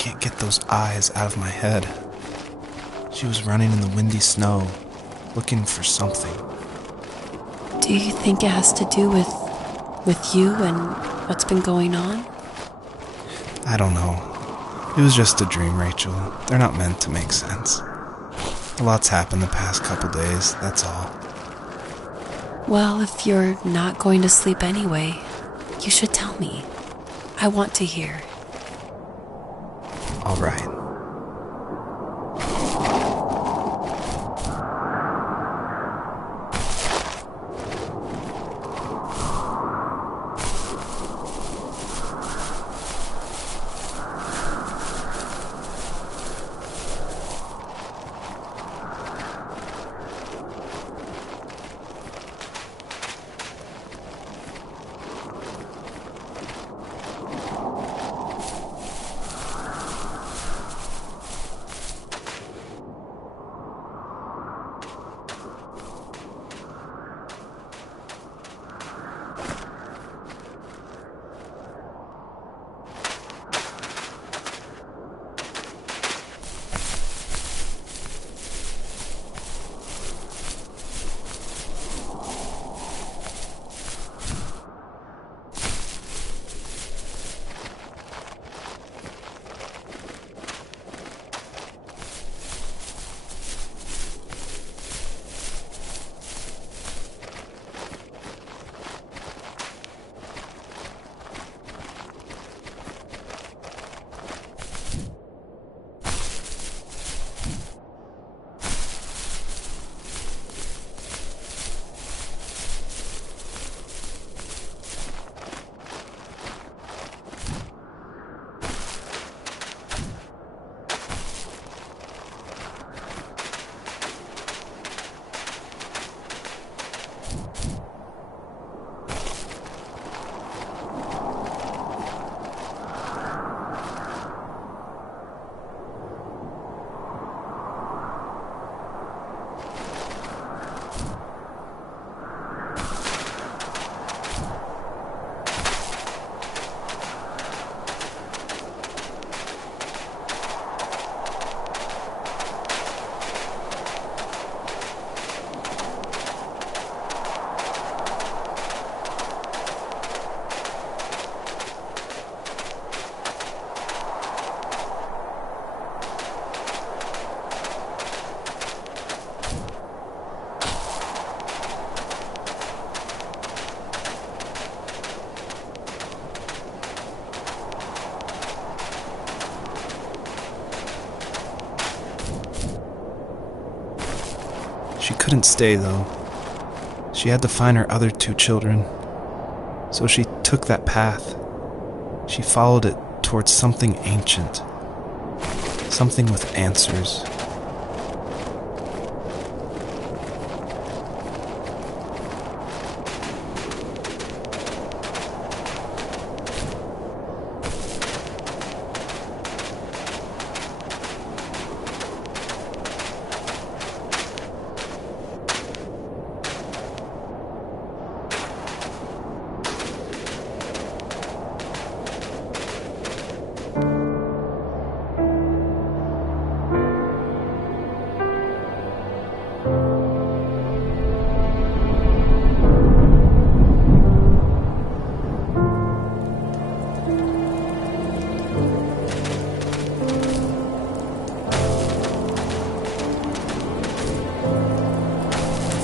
can't get those eyes out of my head. She was running in the windy snow, looking for something. Do you think it has to do with you and what's been going on? I don't know. It was just a dream, Rachel. They're not meant to make sense. A lot's happened the past couple days, that's all. Well, if you're not going to sleep anyway, you should tell me. I want to hear. All right. She couldn't stay, though. She had to find her other 2 children. So she took that path. She followed it towards something ancient. Something with answers.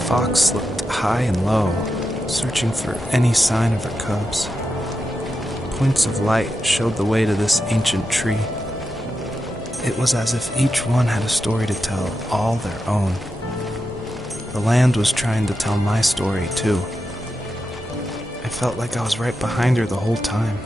Fox looked high and low, searching for any sign of her cubs. Points of light showed the way to this ancient tree. It was as if each one had a story to tell, all their own. The land was trying to tell my story, too. I felt like I was right behind her the whole time.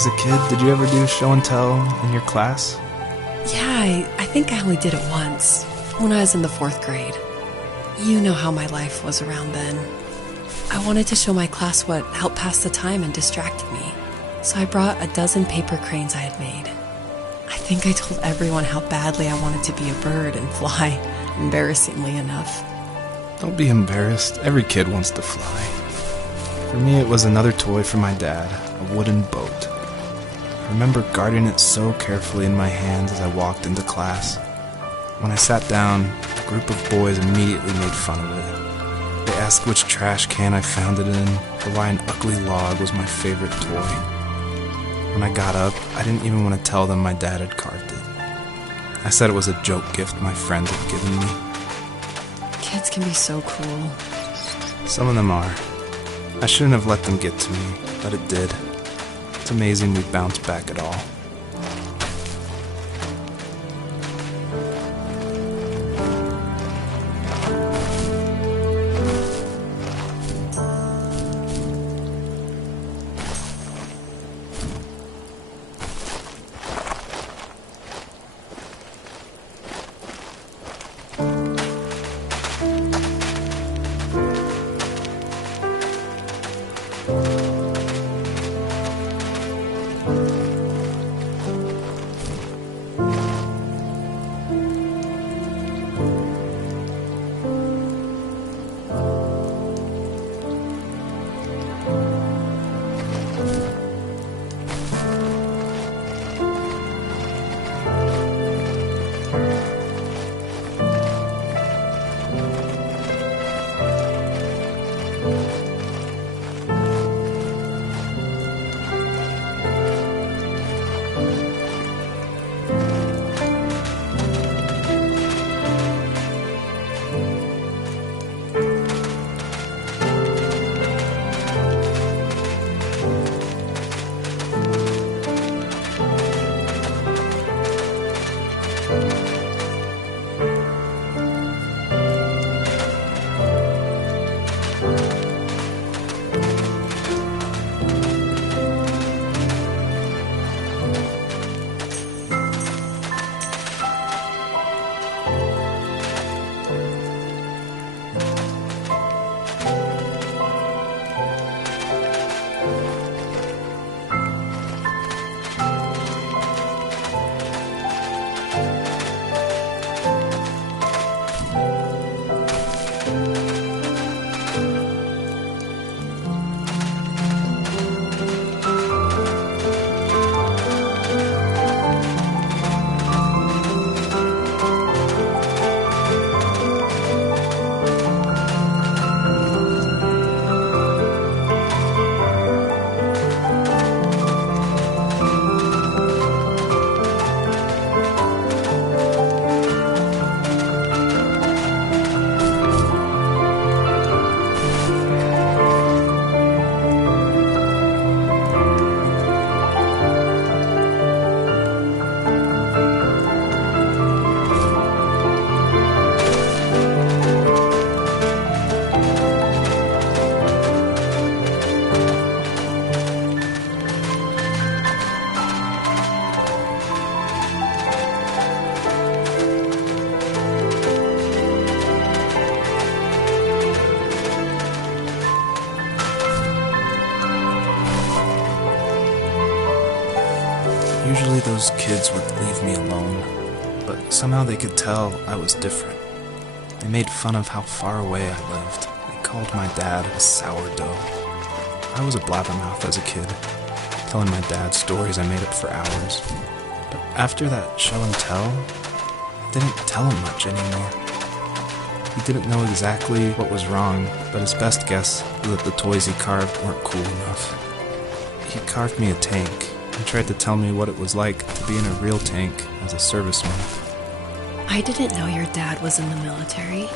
As a kid, did you ever do show and tell in your class? Yeah, I think I only did it once, when I was in the 4th grade. You know how my life was around then. I wanted to show my class what helped pass the time and distracted me, so I brought a dozen paper cranes I had made. I think I told everyone how badly I wanted to be a bird and fly, embarrassingly enough. Don't be embarrassed. Every kid wants to fly. For me, it was another toy from my dad, a wooden boat. I remember guarding it so carefully in my hands as I walked into class. When I sat down, a group of boys immediately made fun of it. They asked which trash can I found it in, or why an ugly log was my favorite toy. When I got up, I didn't even want to tell them my dad had carved it. I said it was a joke gift my friends had given me. Kids can be so cruel. Some of them are. I shouldn't have let them get to me, but it did. It's amazing we bounced back at all. Usually those kids would leave me alone, but somehow they could tell I was different. They made fun of how far away I lived. They called my dad a sourdough. I was a blabbermouth as a kid, telling my dad stories I made up for hours. But after that show and tell, I didn't tell him much anymore. He didn't know exactly what was wrong, but his best guess was that the toys he carved weren't cool enough. He carved me a tank and tried to tell me what it was like to be in a real tank as a serviceman. I didn't know your dad was in the military.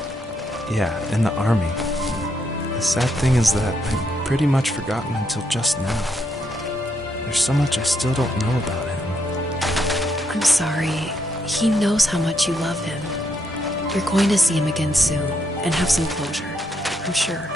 Yeah, in the army. The sad thing is that I've pretty much forgotten until just now. There's so much I still don't know about him. I'm sorry. He knows how much you love him. You're going to see him again soon and have some closure, I'm sure.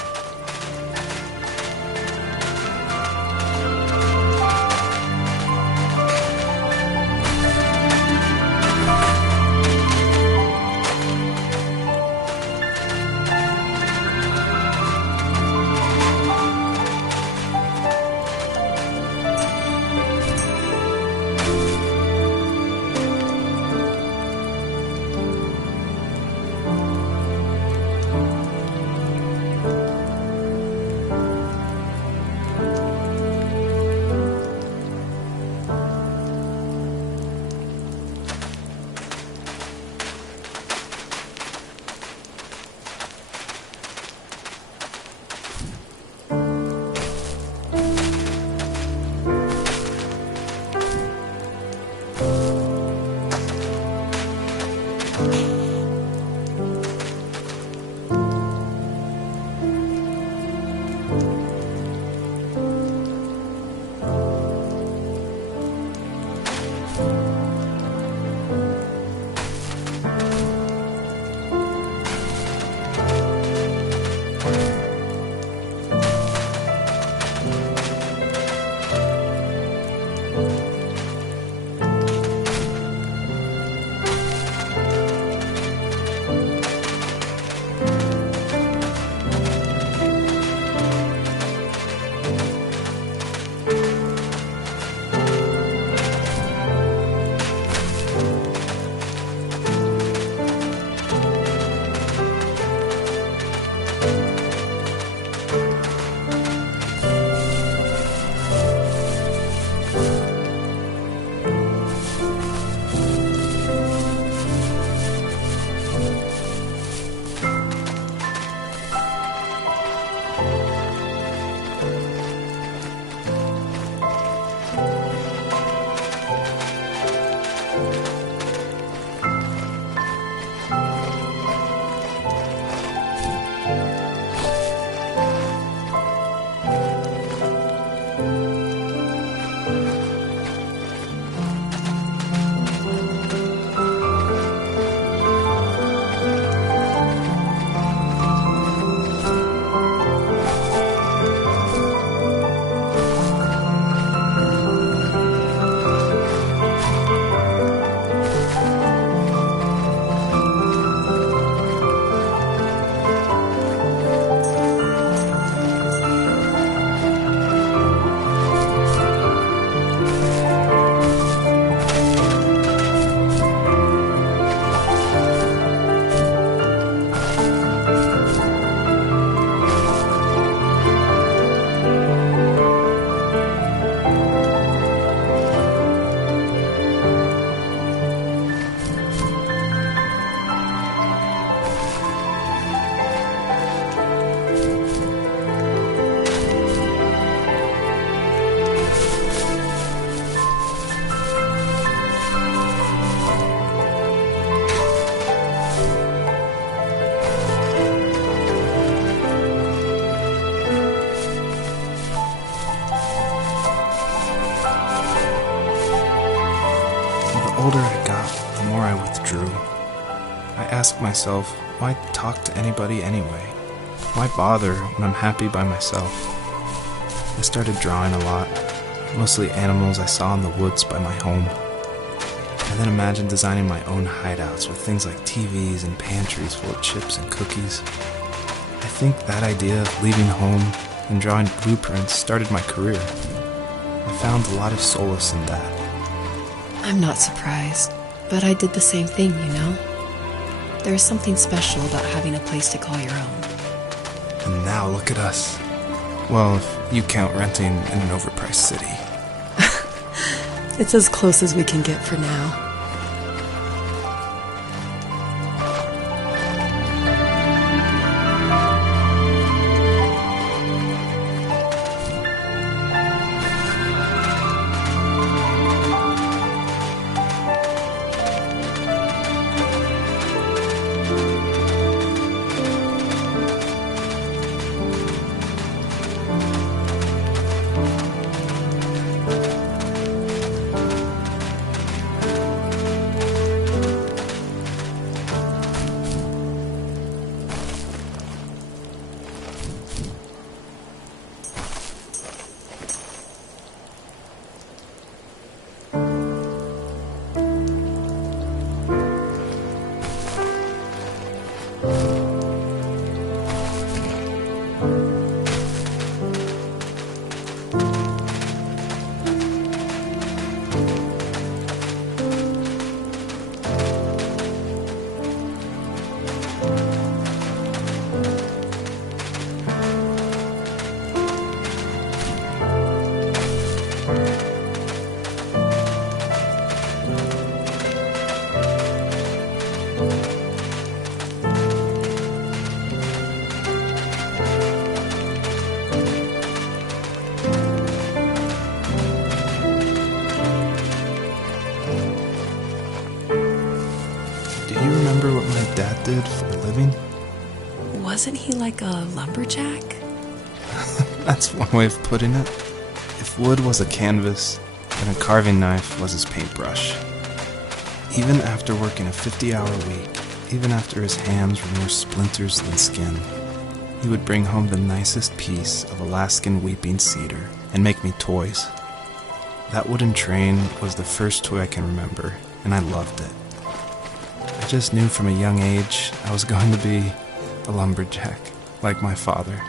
older I got, the more I withdrew. I asked myself, why talk to anybody anyway? Why bother when I'm happy by myself? I started drawing a lot, mostly animals I saw in the woods by my home. I then imagined designing my own hideouts with things like TVs and pantries full of chips and cookies. I think that idea of leaving home and drawing blueprints started my career. I found a lot of solace in that. I'm not surprised, but I did the same thing, you know? There is something special about having a place to call your own. And now look at us. Well, if you count renting in an overpriced city. It's as close as we can get for now. Do you remember what my dad did for a living? Wasn't he like a lumberjack? That's one way of putting it. If wood was a canvas, then a carving knife was his paintbrush. Even after working a 50-hour week, even after his hands were more splinters than skin, he would bring home the nicest piece of Alaskan weeping cedar and make me toys. That wooden train was the first toy I can remember, and I loved it. I just knew from a young age I was going to be a lumberjack, like my father.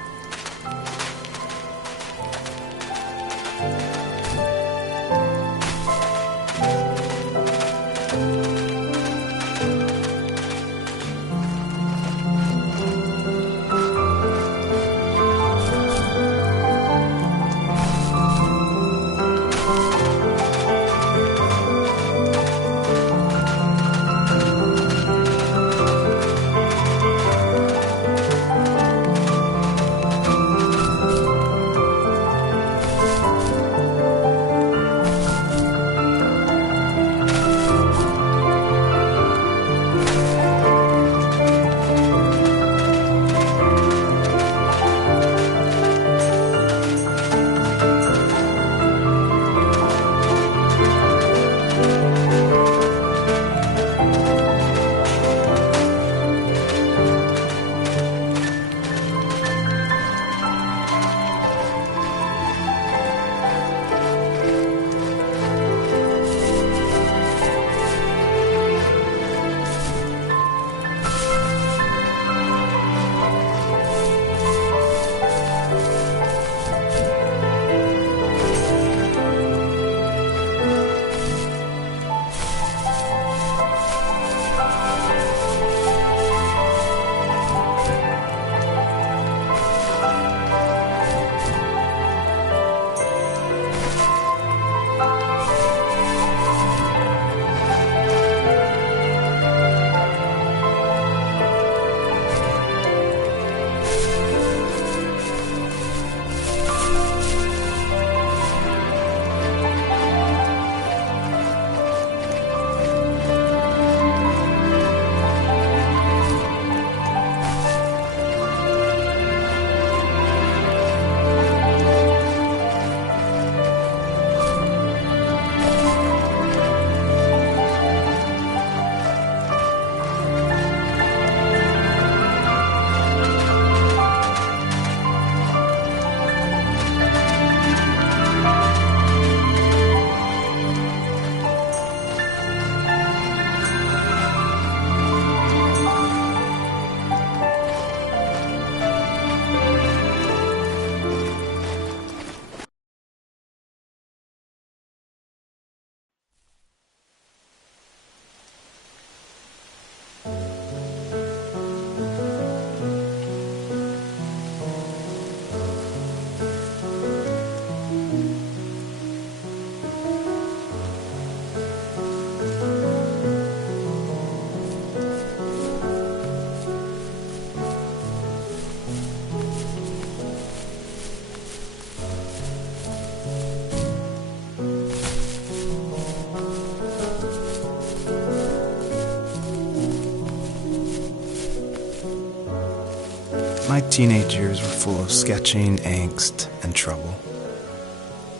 My teenage years were full of sketching, angst, and trouble.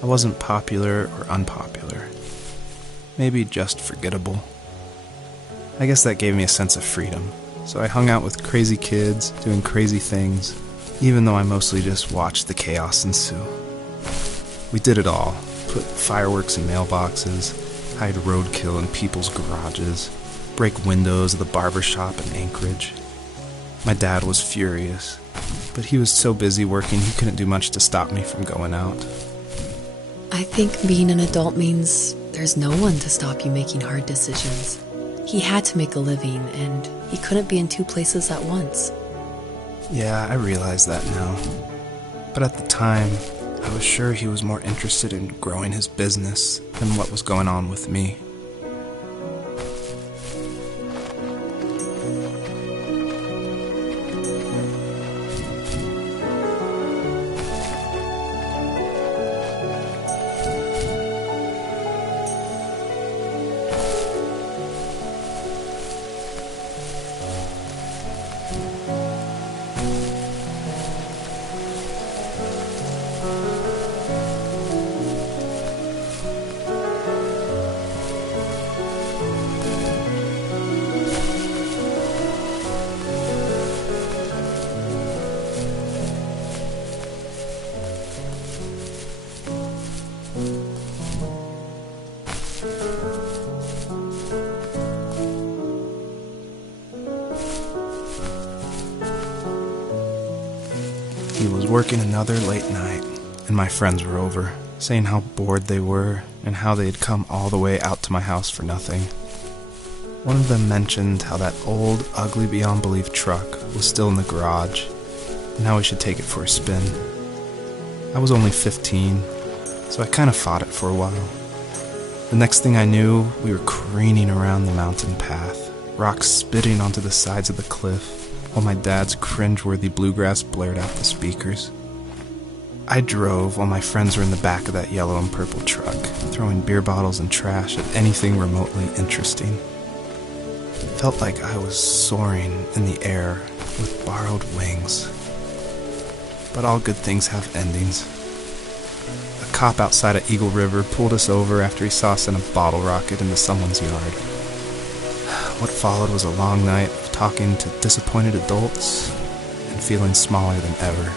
I wasn't popular or unpopular. Maybe just forgettable. I guess that gave me a sense of freedom, so I hung out with crazy kids, doing crazy things, even though I mostly just watched the chaos ensue. We did it all. Put fireworks in mailboxes, hide roadkill in people's garages, break windows of the barber shop in Anchorage. My dad was furious, but he was so busy working he couldn't do much to stop me from going out. I think being an adult means there's no one to stop you making hard decisions. He had to make a living, and he couldn't be in two places at once. Yeah, I realize that now. But at the time, I was sure he was more interested in growing his business than what was going on with me. He was working another late night, and my friends were over, saying how bored they were and how they had come all the way out to my house for nothing. One of them mentioned how that old, ugly beyond belief truck was still in the garage, and how we should take it for a spin. I was only 15, so I kind of fought it for a while. The next thing I knew, we were careening around the mountain path, rocks spitting onto the sides of the cliff, while my dad's cringeworthy bluegrass blared out the speakers. I drove while my friends were in the back of that yellow and purple truck, throwing beer bottles and trash at anything remotely interesting. It felt like I was soaring in the air with borrowed wings. But all good things have endings. A cop outside of Eagle River pulled us over after he saw us in a bottle rocket into someone's yard. What followed was a long night of talking to disappointed adults and feeling smaller than ever.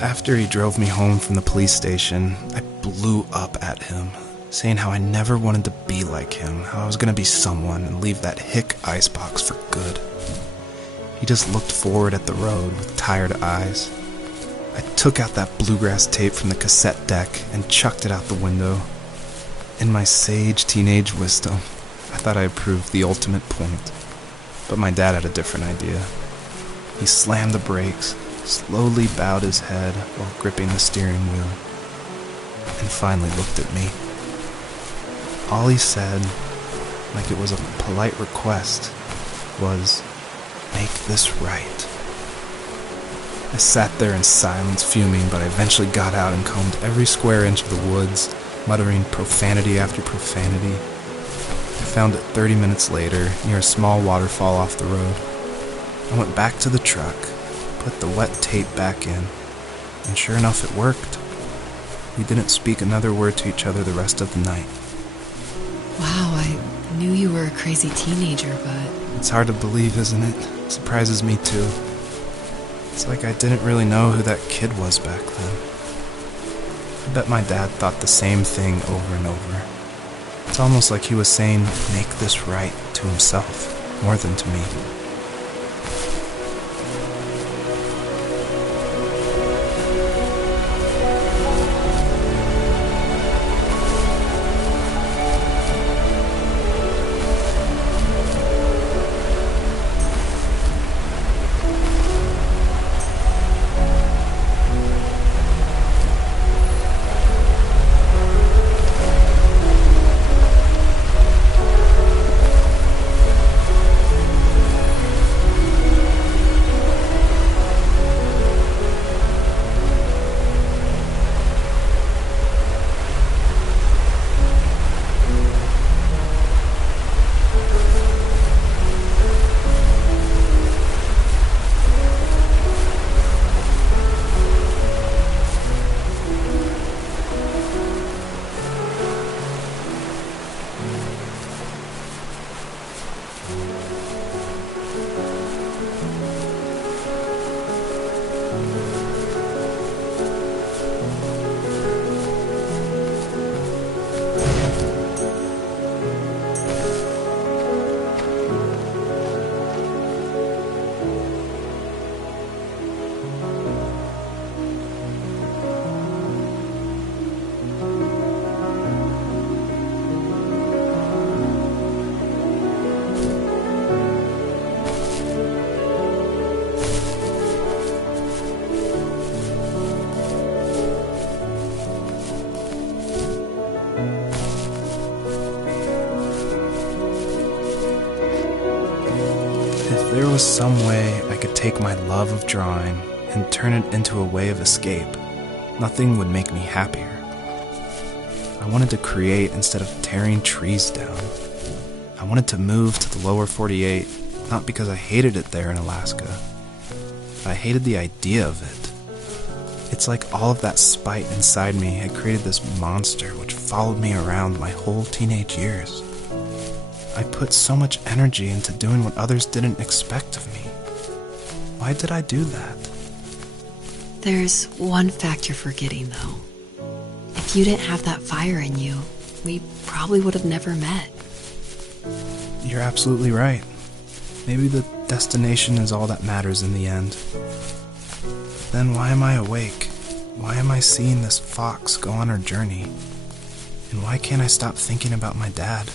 After he drove me home from the police station, I blew up at him, saying how I never wanted to be like him, how I was going to be someone and leave that hick icebox for good. He just looked forward at the road with tired eyes. I took out that bluegrass tape from the cassette deck and chucked it out the window. In my sage teenage wisdom, I thought I proved the ultimate point. But my dad had a different idea. He slammed the brakes, slowly bowed his head while gripping the steering wheel, and finally looked at me. All he said, like it was a polite request, was, "Make this right." I sat there in silence, fuming, but I eventually got out and combed every square inch of the woods, muttering profanity after profanity. I found it 30 minutes later, near a small waterfall off the road. I went back to the truck, put the wet tape back in, and sure enough it worked. We didn't speak another word to each other the rest of the night. Wow, I knew you were a crazy teenager, but... It's hard to believe, isn't it? It surprises me too. It's like I didn't really know who that kid was back then. I bet my dad thought the same thing over and over. It's almost like he was saying, "Make this right," to himself, more than to me. If there was some way I could take my love of drawing and turn it into a way of escape, nothing would make me happier. I wanted to create instead of tearing trees down. I wanted to move to the lower 48, not because I hated it there in Alaska, but I hated the idea of it. It's like all of that spite inside me had created this monster which followed me around my whole teenage years. I put so much energy into doing what others didn't expect of me. Why did I do that? There's one fact you're forgetting, though. If you didn't have that fire in you, we probably would have never met. You're absolutely right. Maybe the destination is all that matters in the end. Then why am I awake? Why am I seeing this fox go on her journey? And why can't I stop thinking about my dad?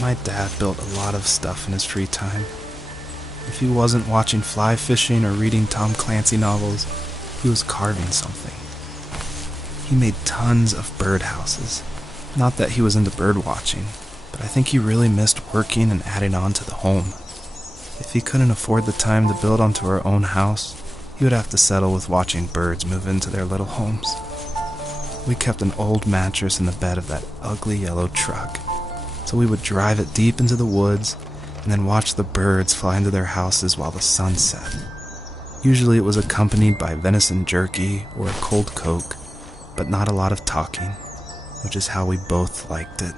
My dad built a lot of stuff in his free time. If he wasn't watching fly fishing or reading Tom Clancy novels, he was carving something. He made tons of birdhouses. Not that he was into bird watching, but I think he really missed working and adding on to the home. If he couldn't afford the time to build onto our own house, he would have to settle with watching birds move into their little homes. We kept an old mattress in the bed of that ugly yellow truck, so we would drive it deep into the woods and then watch the birds fly into their houses while the sun set. Usually it was accompanied by venison jerky or a cold Coke, but not a lot of talking, which is how we both liked it.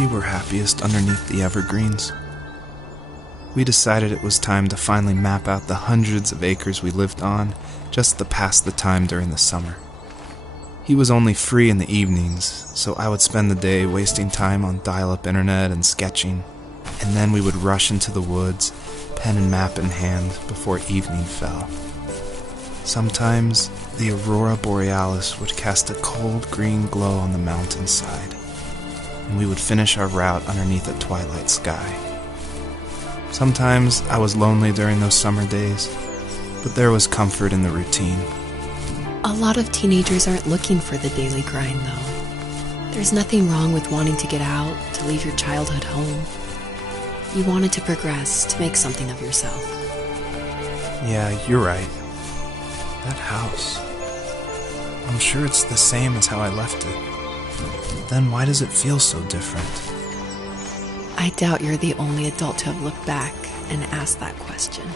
we were happiest underneath the evergreens. We decided it was time to finally map out the hundreds of acres we lived on just to pass the time during the summer. He was only free in the evenings, so I would spend the day wasting time on dial-up internet and sketching, and then we would rush into the woods, pen and map in hand, before evening fell. Sometimes, the aurora borealis would cast a cold green glow on the mountainside, and we would finish our route underneath a twilight sky. Sometimes I was lonely during those summer days, but there was comfort in the routine. A lot of teenagers aren't looking for the daily grind, though. There's nothing wrong with wanting to get out, to leave your childhood home. You wanted to progress, to make something of yourself. Yeah, you're right. That house. I'm sure it's the same as how I left it. Then why does it feel so different? I doubt you're the only adult to have looked back and asked that question.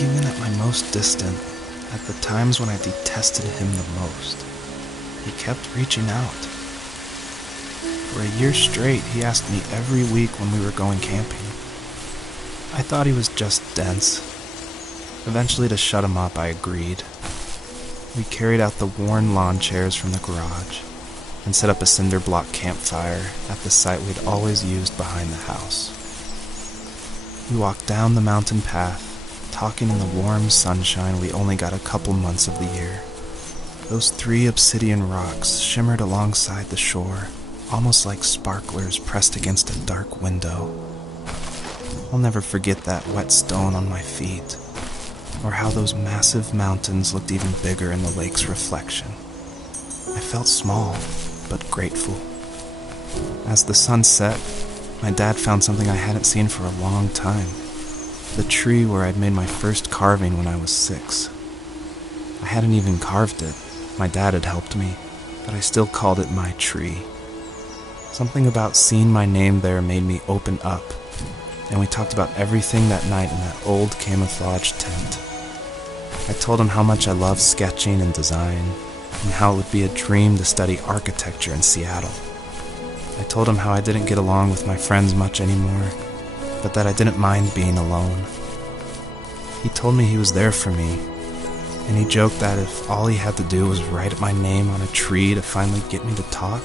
Even at my most distant, at the times when I detested him the most, he kept reaching out. For a year straight, he asked me every week when we were going camping. I thought he was just dense. Eventually, to shut him up, I agreed. We carried out the worn lawn chairs from the garage and set up a cinder block campfire at the site we'd always used behind the house. We walked down the mountain path, talking in the warm sunshine we only got a couple months of the year. Those 3 obsidian rocks shimmered alongside the shore, almost like sparklers pressed against a dark window. I'll never forget that wet stone on my feet, or how those massive mountains looked even bigger in the lake's reflection. I felt small, but grateful. As the sun set, my dad found something I hadn't seen for a long time. The tree where I'd made my first carving when I was 6. I hadn't even carved it. My dad had helped me, but I still called it my tree. Something about seeing my name there made me open up, and we talked about everything that night in that old camouflage tent. I told him how much I loved sketching and design, and how it would be a dream to study architecture in Seattle. I told him how I didn't get along with my friends much anymore, but that I didn't mind being alone. He told me he was there for me, and he joked that if all he had to do was write my name on a tree to finally get me to talk,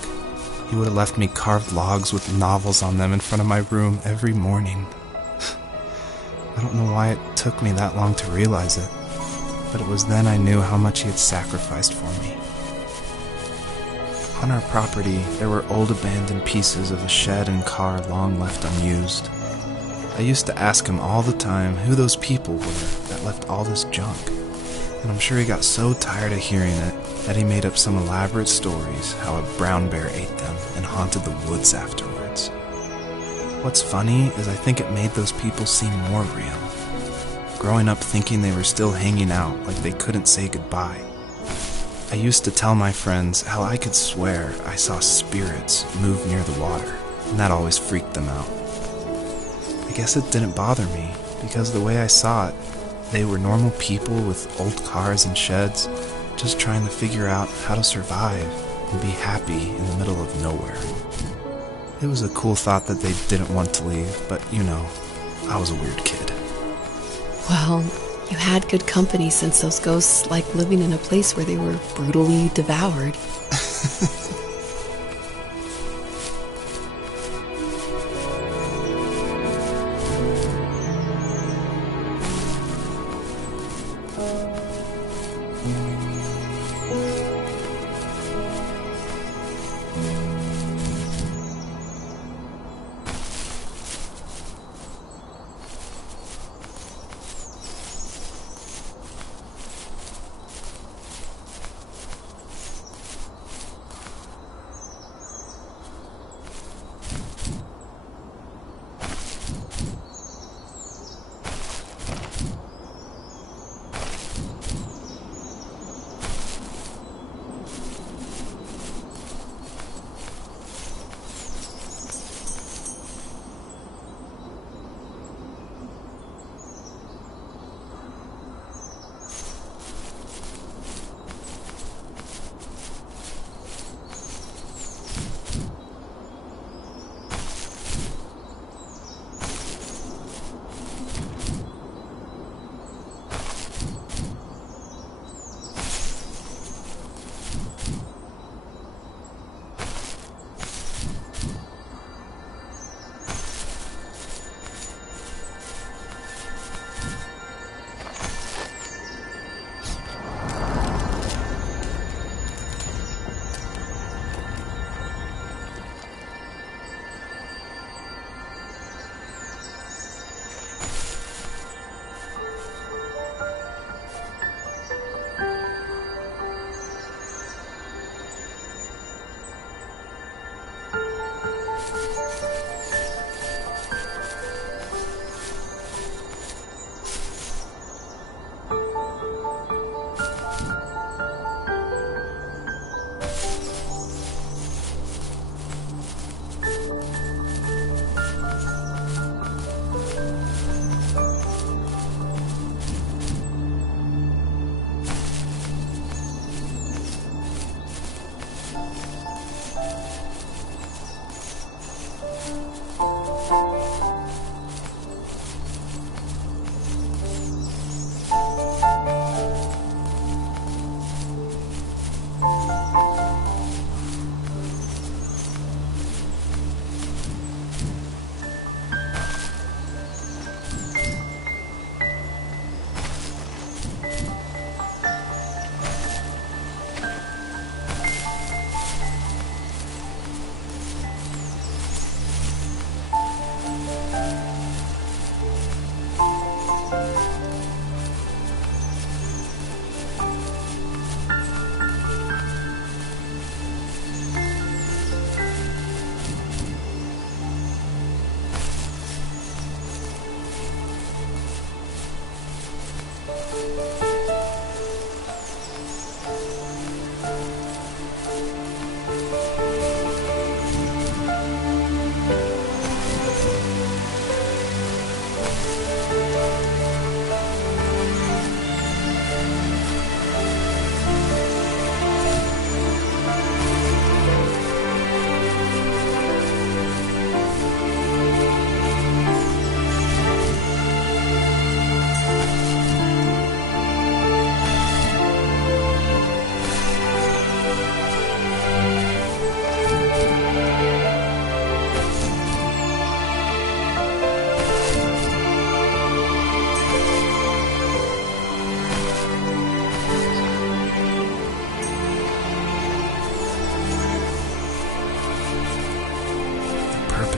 he would have left me carved logs with novels on them in front of my room every morning. I don't know why it took me that long to realize it, but it was then I knew how much he had sacrificed for me. On our property, there were old abandoned pieces of a shed and car long left unused. I used to ask him all the time who those people were that left all this junk. and I'm sure he got so tired of hearing it that he made up some elaborate stories how a brown bear ate them and haunted the woods afterwards. What's funny is I think it made those people seem more real. Growing up thinking they were still hanging out like they couldn't say goodbye. I used to tell my friends how I could swear I saw spirits move near the water, and that always freaked them out. I guess it didn't bother me, because the way I saw it, they were normal people with old cars and sheds, just trying to figure out how to survive and be happy in the middle of nowhere. It was a cool thought that they didn't want to leave, but I was a weird kid. Well, you had good company since those ghosts like living in a place where they were brutally devoured.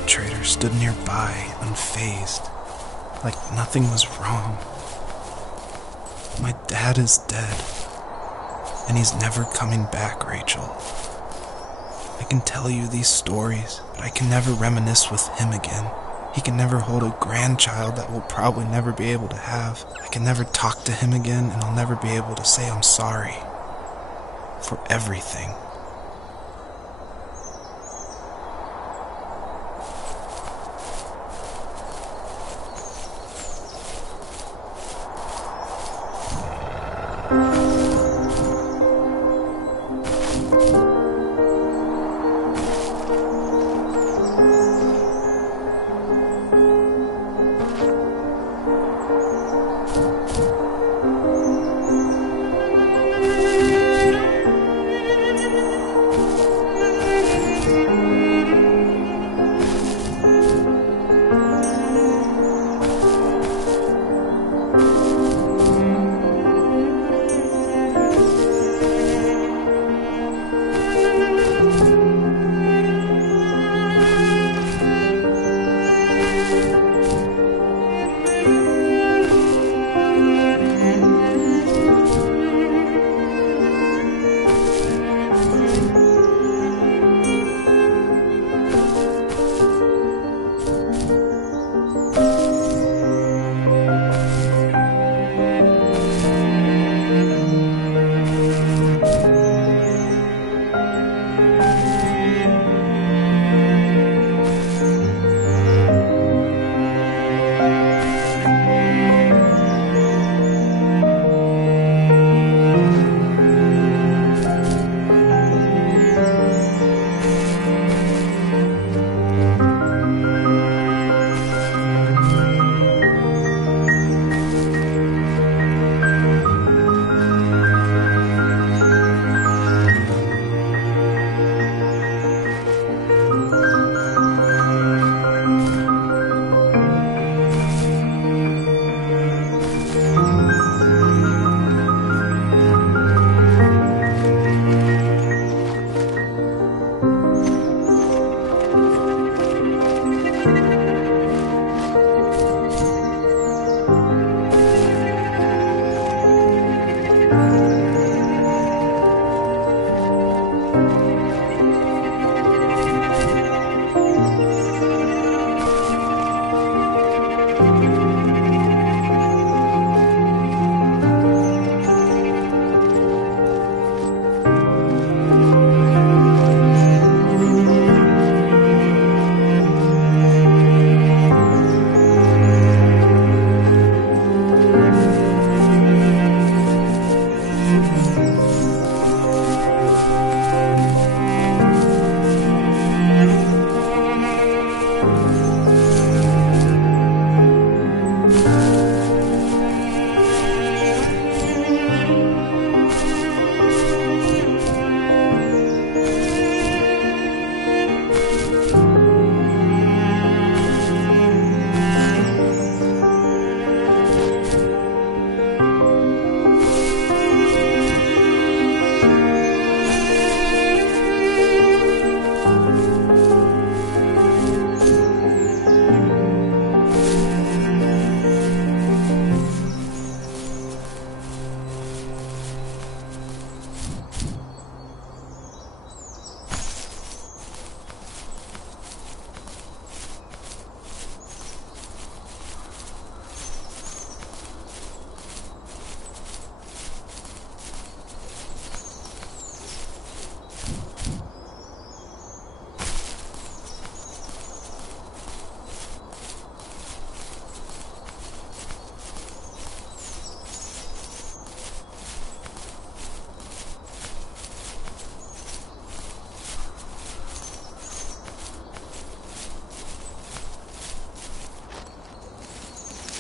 perpetrator stood nearby, unfazed, like nothing was wrong. My dad is dead, and he's never coming back, Rachel. I can tell you these stories, but I can never reminisce with him again. He can never hold a grandchild that we'll probably never be able to have. I can never talk to him again, and I'll never be able to say I'm sorry for everything.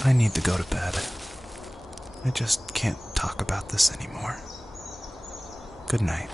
I need to go to bed. I just can't talk about this anymore. Good night.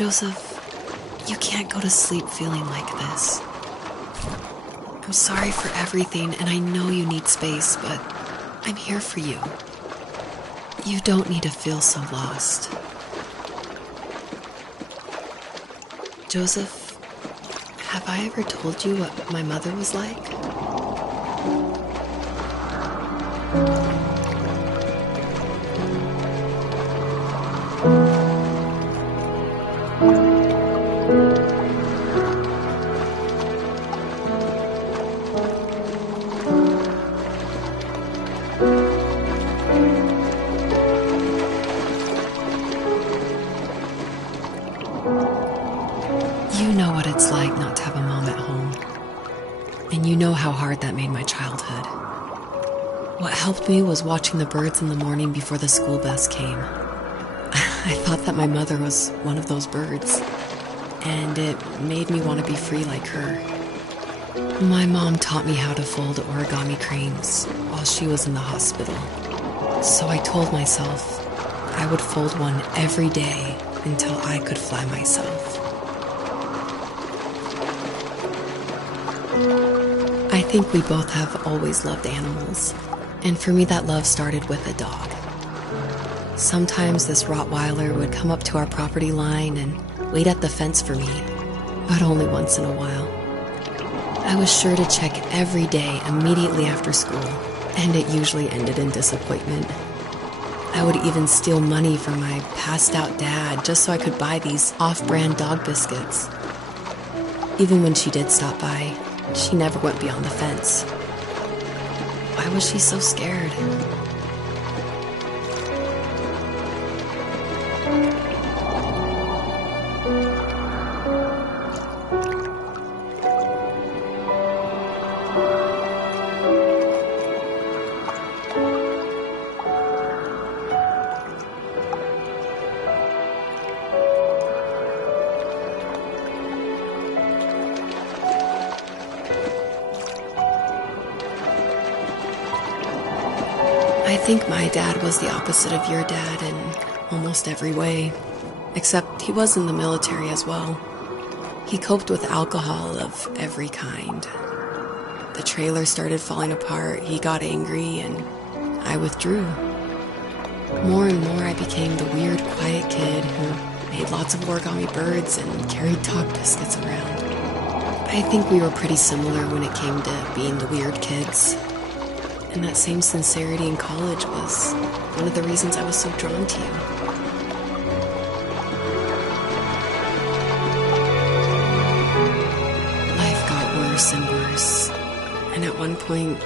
Joseph, you can't go to sleep feeling like this. I'm sorry for everything, and I know you need space, but I'm here for you. You don't need to feel so lost. Joseph, have I ever told you what my mother was like? You know what it's like not to have a mom at home. And you know how hard that made my childhood. What helped me was watching the birds in the morning before the school bus came. I thought that my mother was one of those birds, and it made me want to be free like her. My mom taught me how to fold origami cranes while she was in the hospital. So I told myself I would fold one every day until I could fly myself. I think we both have always loved animals, and for me that love started with a dog. Sometimes this Rottweiler would come up to our property line and wait at the fence for me, but only once in a while. I was sure to check every day immediately after school, and it usually ended in disappointment. I would even steal money from my passed-out dad just so I could buy these off-brand dog biscuits. Even when she did stop by, she never went beyond the fence. Why was she so scared? I think my dad was the opposite of your dad in almost every way, except he was in the military as well. He coped with alcohol of every kind. The trailer started falling apart, he got angry, and I withdrew. More and more I became the weird, quiet kid who made lots of origami birds and carried dog biscuits around. I think we were pretty similar when it came to being the weird kids. And that same sincerity in college was one of the reasons I was so drawn to you. Life got worse and worse. And at one point,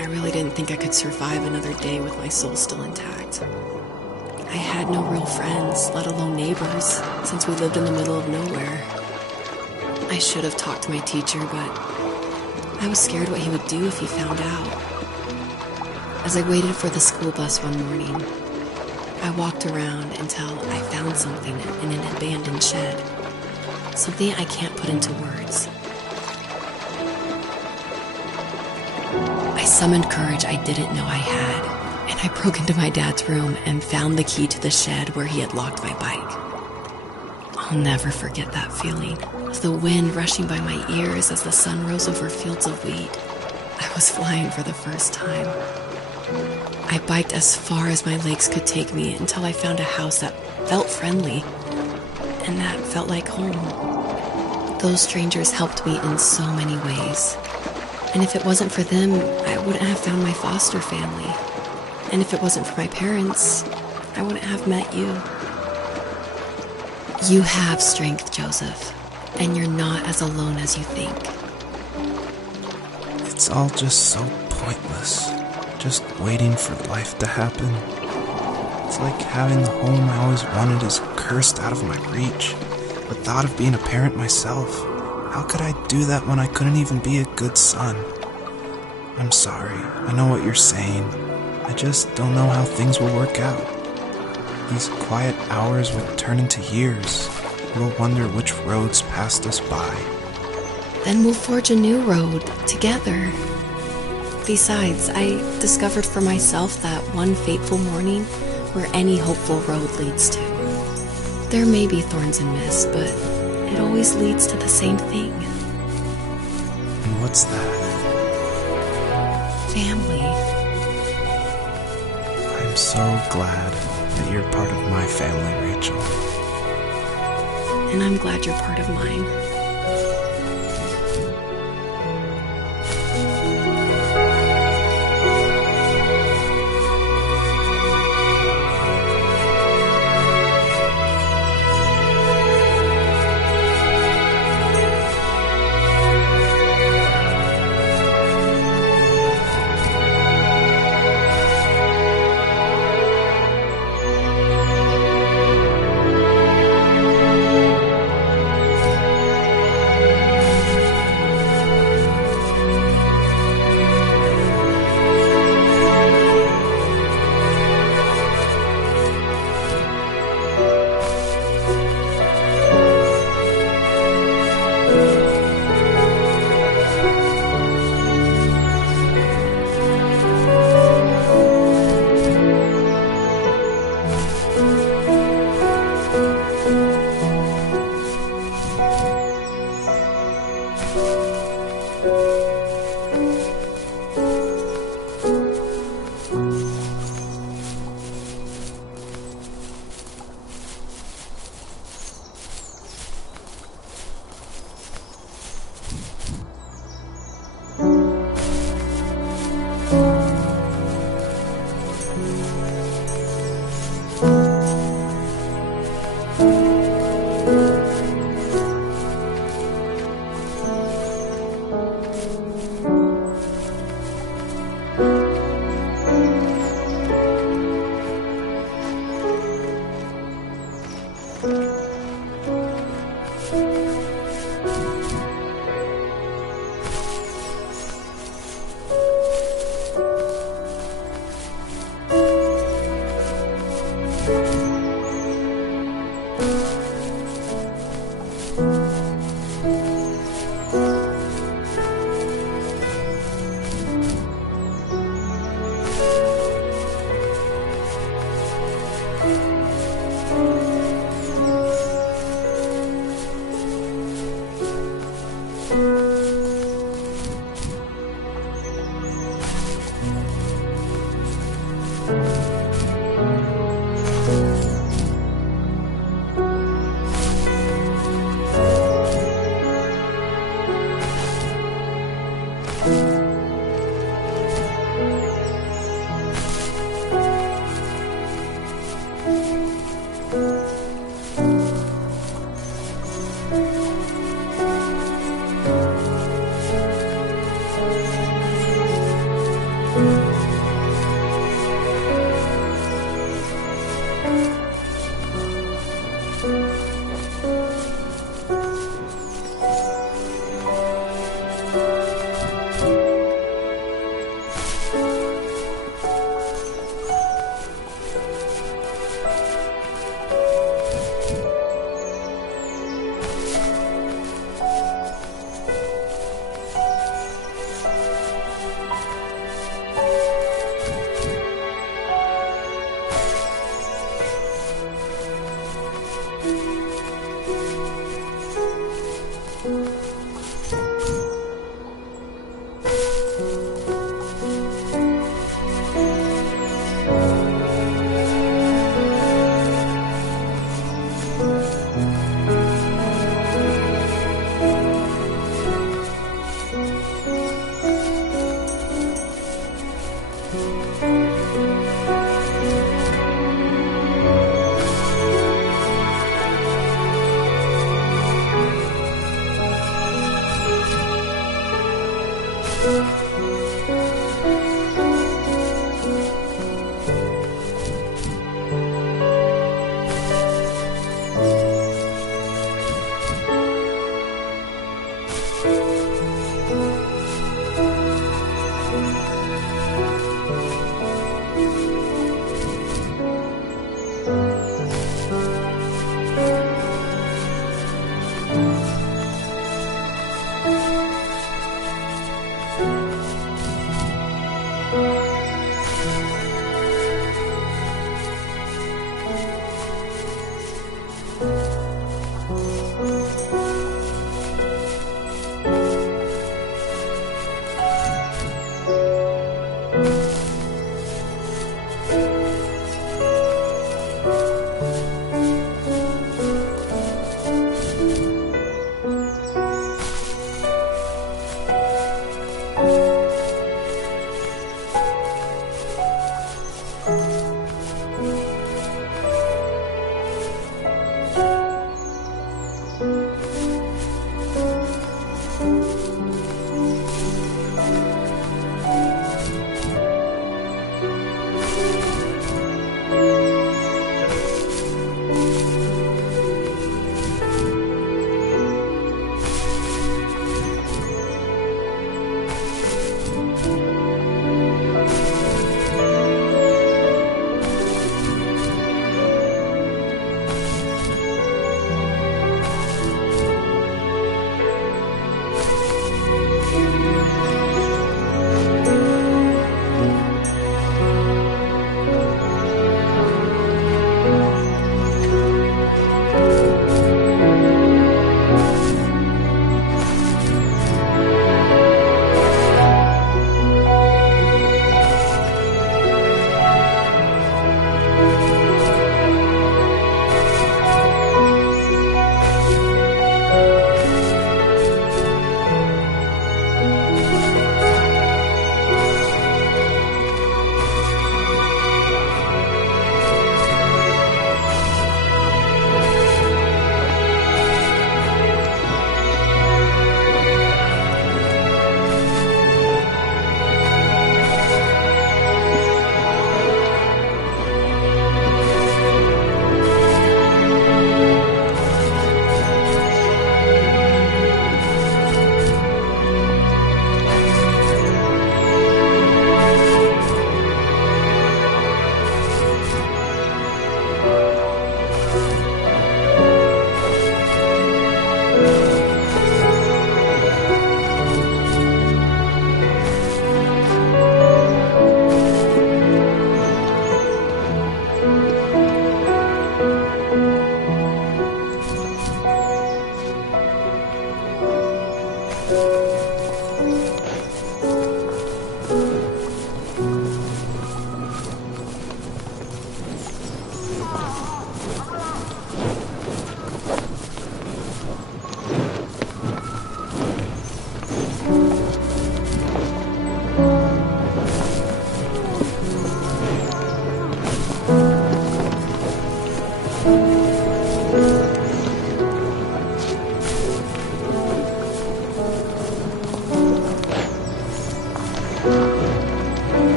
I really didn't think I could survive another day with my soul still intact. I had no real friends, let alone neighbors, since we lived in the middle of nowhere. I should have talked to my teacher, but I was scared what he would do if he found out. As I waited for the school bus one morning, I walked around until I found something in an abandoned shed. Something I can't put into words. I summoned courage I didn't know I had, and I broke into my dad's room and found the key to the shed where he had locked my bike. I'll never forget that feeling of the wind rushing by my ears as the sun rose over fields of wheat. I was flying for the first time. I biked as far as my legs could take me until I found a house that felt friendly and that felt like home. Those strangers helped me in so many ways. And if it wasn't for them, I wouldn't have found my foster family. And if it wasn't for my parents, I wouldn't have met you. You have strength, Joseph, and you're not as alone as you think. It's all just so pointless. Just waiting for life to happen. It's like having the home I always wanted is cursed out of my reach. The thought of being a parent myself. How could I do that when I couldn't even be a good son? I'm sorry. I know what you're saying. I just don't know how things will work out. These quiet hours will turn into years. We'll wonder which roads passed us by. Then we'll forge a new road together. Besides, I discovered for myself that one fateful morning where any hopeful road leads to. There may be thorns and mist, but it always leads to the same thing. And what's that? Family. I'm so glad that you're part of my family, Rachel. And I'm glad you're part of mine.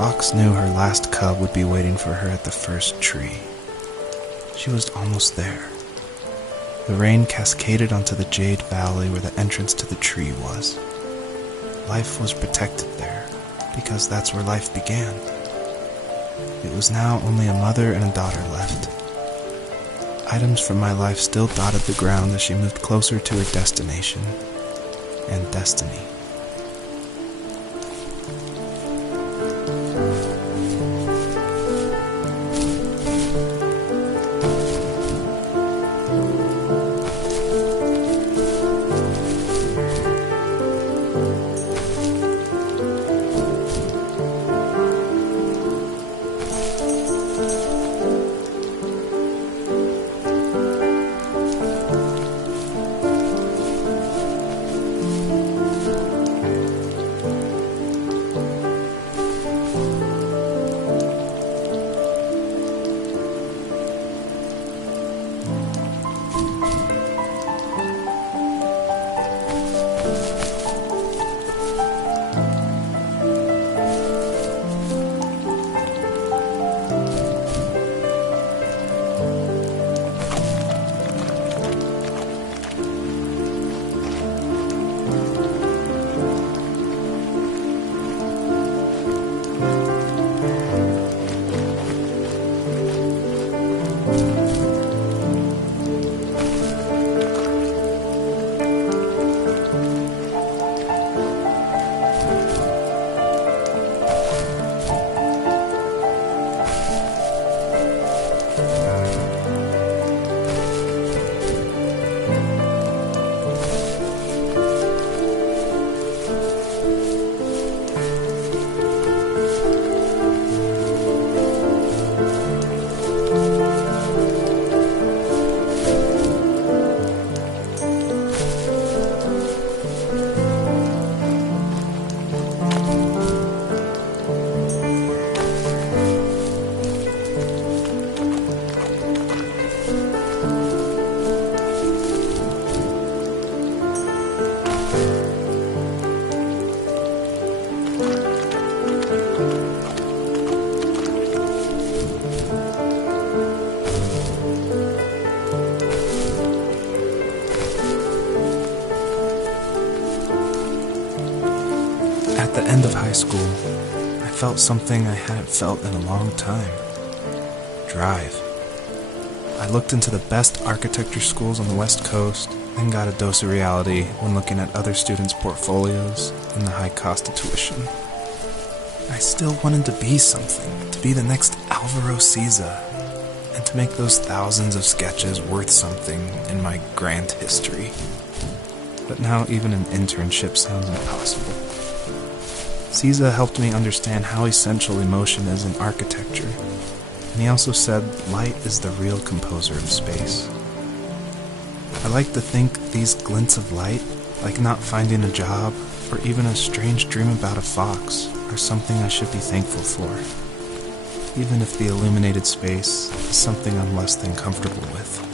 fox knew her last cub would be waiting for her at the first tree. She was almost there. The rain cascaded onto the jade valley where the entrance to the tree was. Life was protected there, because that's where life began. It was now only a mother and a daughter left. Items from my life still dotted the ground as she moved closer to her destination and destiny. At the end of high school, I felt something I hadn't felt in a long time. Drive. I looked into the best architecture schools on the West Coast and got a dose of reality when looking at other students' portfolios and the high cost of tuition. I still wanted to be something, to be the next Alvaro Siza, and to make those thousands of sketches worth something in my grand history. But now even an internship sounds impossible. Siza helped me understand how essential emotion is in architecture, and he also said light is the real composer of space. I like to think these glints of light, like not finding a job or even a strange dream about a fox, are something I should be thankful for, even if the illuminated space is something I'm less than comfortable with.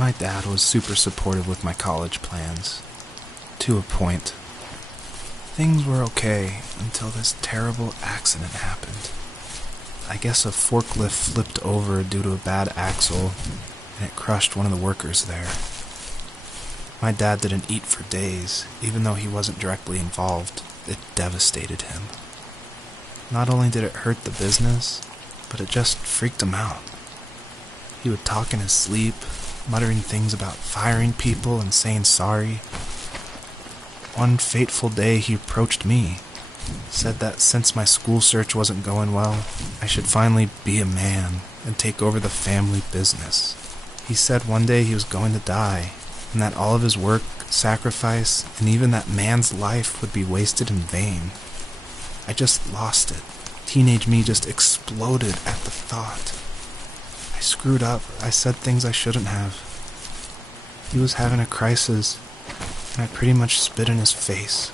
My dad was super supportive with my college plans. To a point. Things were okay until this terrible accident happened. I guess a forklift flipped over due to a bad axle, and it crushed one of the workers there. My dad didn't eat for days, even though he wasn't directly involved. It devastated him. Not only did it hurt the business, but it just freaked him out. He would talk in his sleep, muttering things about firing people and saying sorry. One fateful day he approached me, said that since my school search wasn't going well, I should finally be a man and take over the family business. He said one day he was going to die, and that all of his work, sacrifice, and even that man's life would be wasted in vain. I just lost it. Teenage me just exploded at the thought. I screwed up. I said things I shouldn't have. He was having a crisis, and I pretty much spit in his face.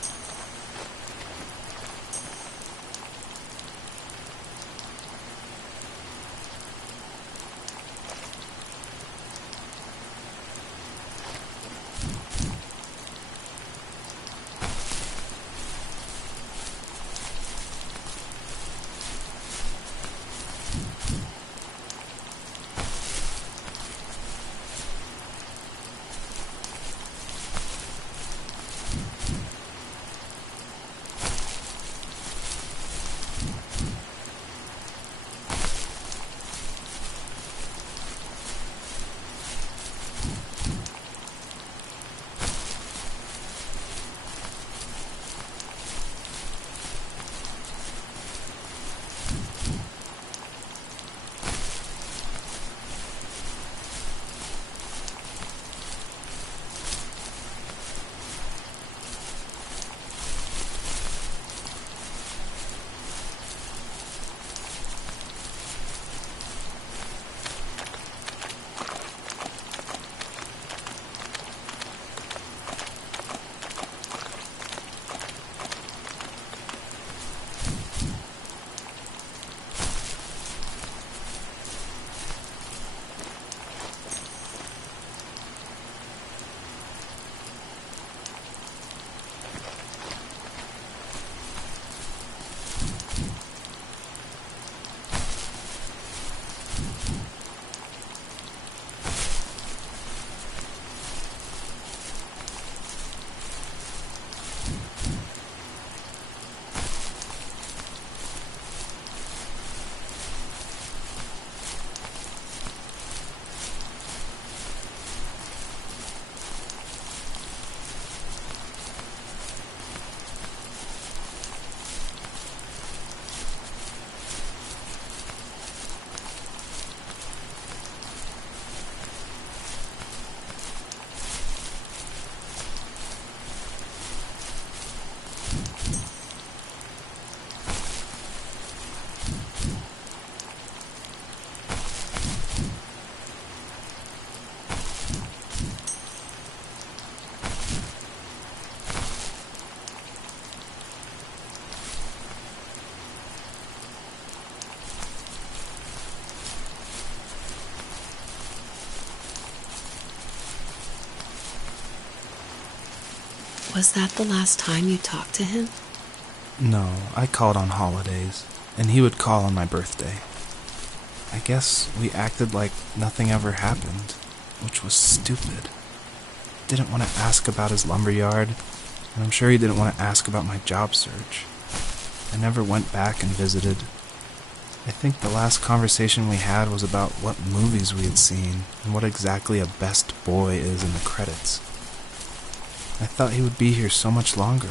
Was that the last time you talked to him? No, I called on holidays, and he would call on my birthday. I guess we acted like nothing ever happened, which was stupid. Didn't want to ask about his lumberyard, and I'm sure he didn't want to ask about my job search. I never went back and visited. I think the last conversation we had was about what movies we had seen and what exactly a best boy is in the credits. I thought he would be here so much longer.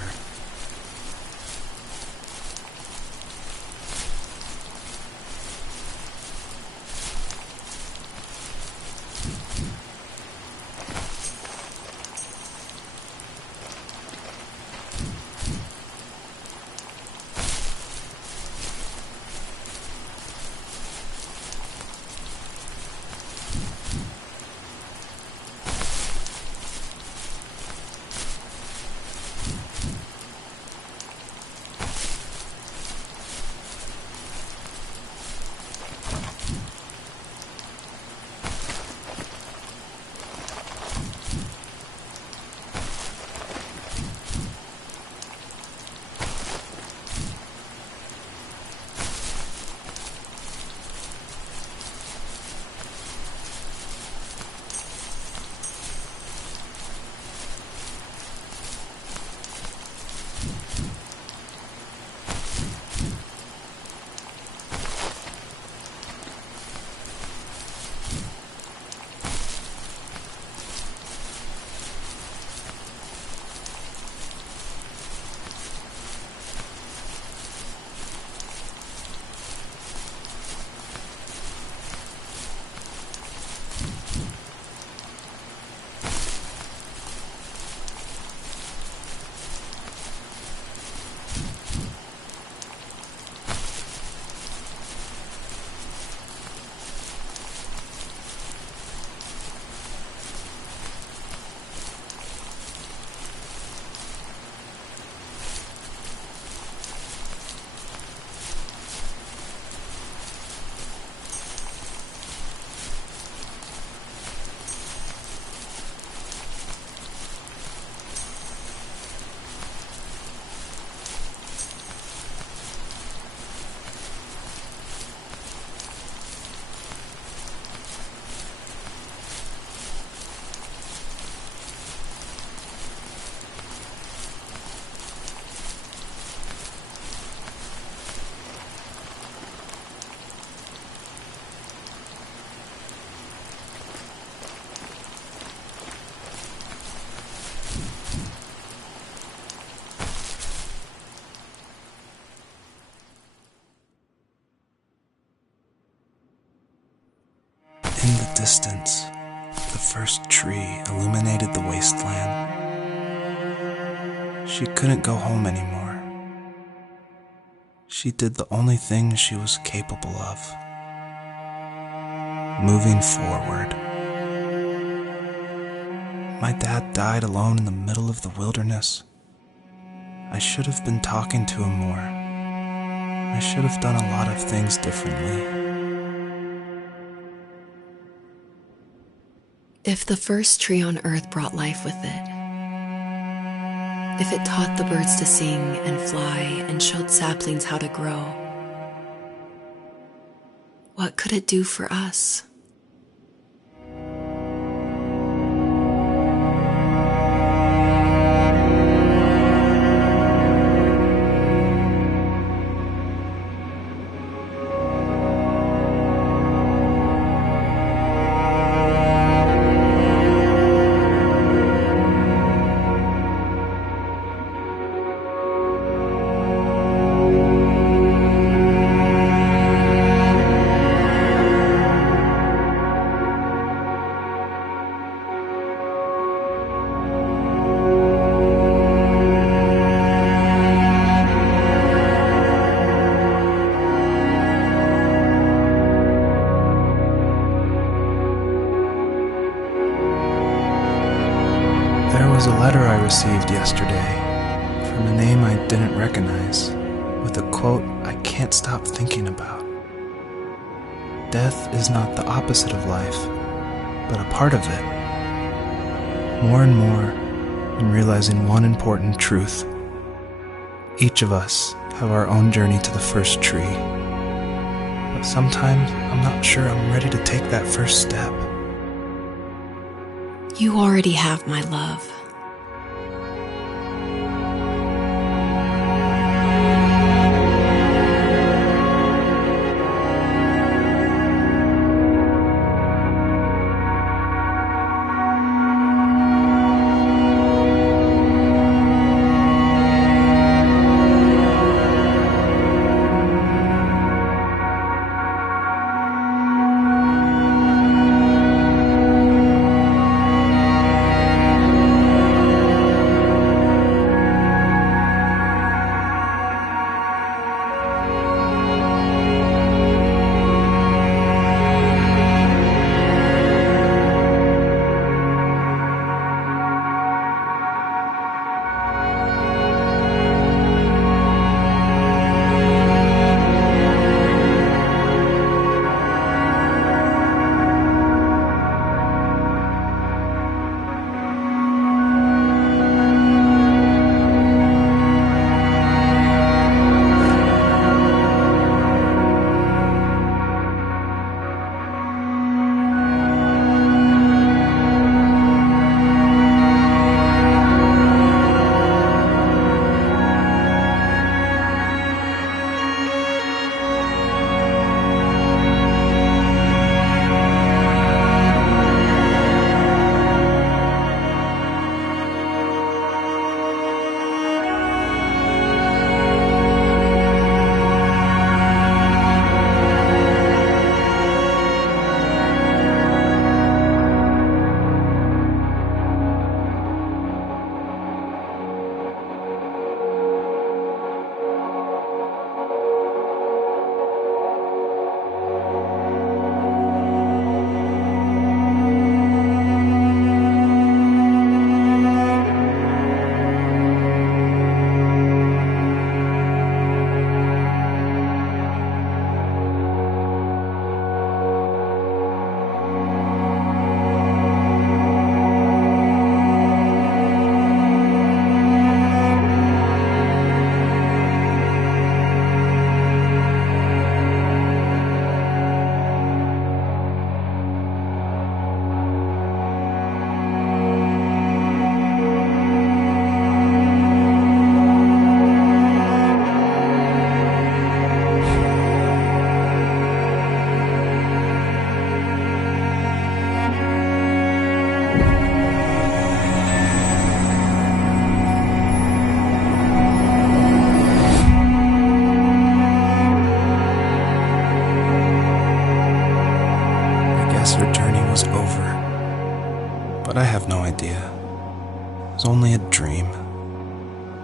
In the distance, the first tree illuminated the wasteland. She couldn't go home anymore. She did the only thing she was capable of: moving forward. My dad died alone in the middle of the wilderness. I should have been talking to him more. I should have done a lot of things differently. If the first tree on earth brought life with it, if it taught the birds to sing and fly and showed saplings how to grow, what could it do for us? There was a letter I received yesterday from a name I didn't recognize, with a quote I can't stop thinking about. Death is not the opposite of life, but a part of it. More and more, I'm realizing one important truth. Each of us have our own journey to the first tree. But sometimes I'm not sure I'm ready to take that first step. You already have my love.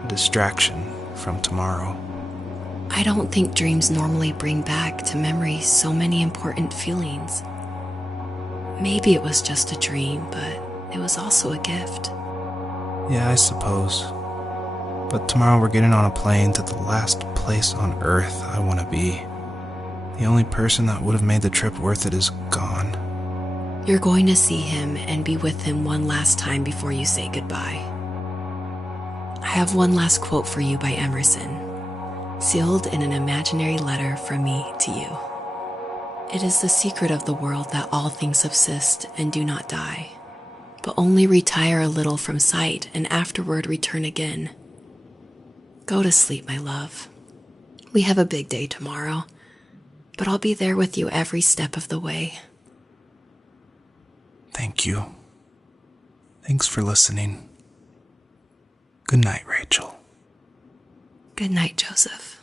a distraction from tomorrow. I don't think dreams normally bring back to memory so many important feelings. Maybe it was just a dream, but it was also a gift. Yeah, I suppose. But tomorrow we're getting on a plane to the last place on Earth I want to be. The only person that would have made the trip worth it is gone. You're going to see him and be with him one last time before you say goodbye. I have one last quote for you by Emerson, sealed in an imaginary letter from me to you. It is the secret of the world that all things subsist and do not die, but only retire a little from sight and afterward return again. Go to sleep, my love. We have a big day tomorrow, but I'll be there with you every step of the way. Thank you. Thanks for listening. Good night, Rachel. Good night, Joseph.